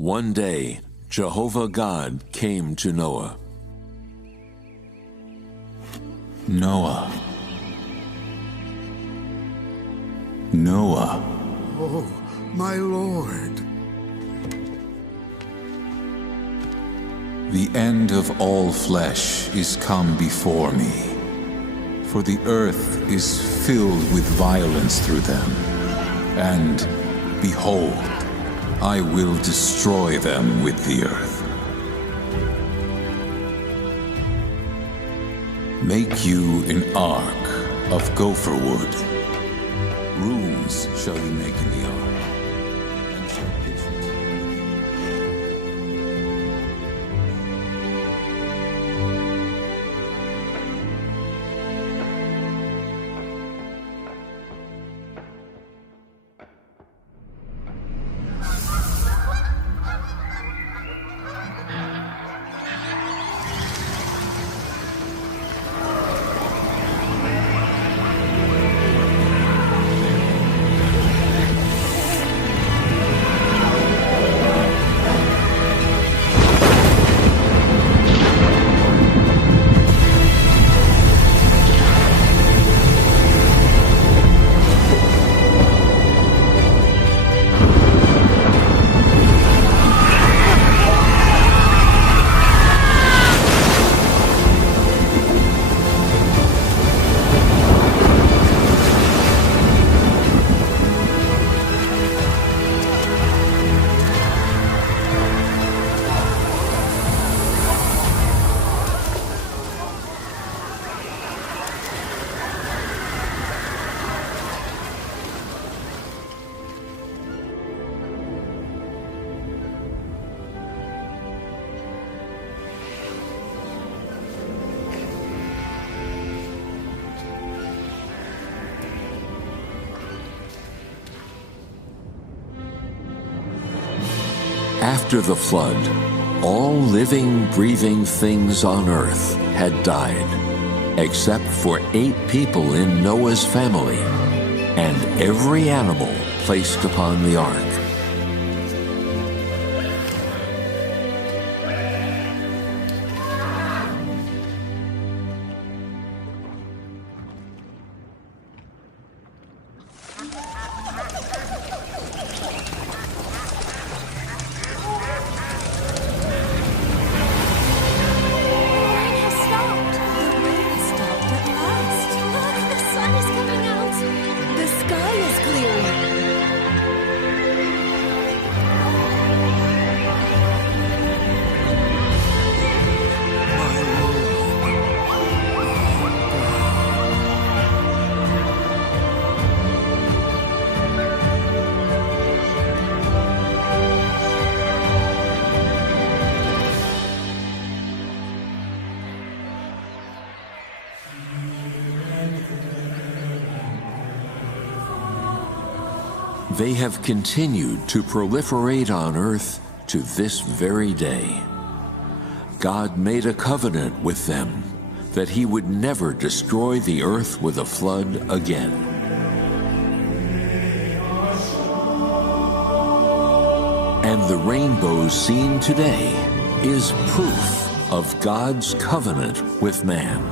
One day, Jehovah God came to Noah. Noah. Noah. Oh, my lord. The end of all flesh is come before me, for the earth is filled with violence through them. And, behold, I will destroy them with the earth. Make you an ark of gopher wood. Rooms shall you make in the ark, and shall pitch it. After the flood, all living, breathing things on earth had died, except for 8 people in Noah's family, and every animal placed upon the ark. They have continued to proliferate on earth to this very day. God made a covenant with them that he would never destroy the earth with a flood again. And the rainbow seen today is proof of God's covenant with man.